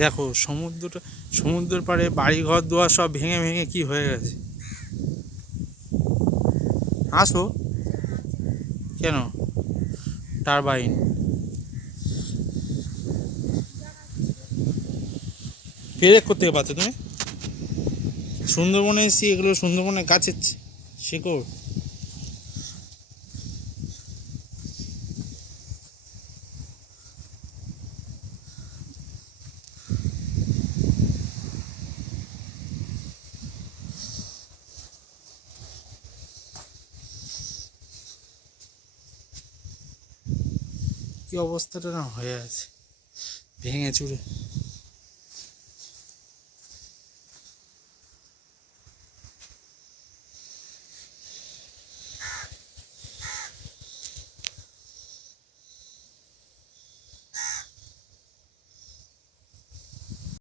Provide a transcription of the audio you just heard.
দেখো সমুদ্রটা, সমুদ্রের পাড়ে বাড়ি ঘর দুয়ার সব ভেঙে ভেঙে কি হয়ে গেছে। আসো। কেন? টারবাইন। পেরেক কোত্থেকে পাচ্ছ তুমি? সুন্দরবনে এসেছি, এগুলো সুন্দরবনের গাছের শিকড়। কি অবস্থাটা না হয়ে আছে, ভেঙে চুরে।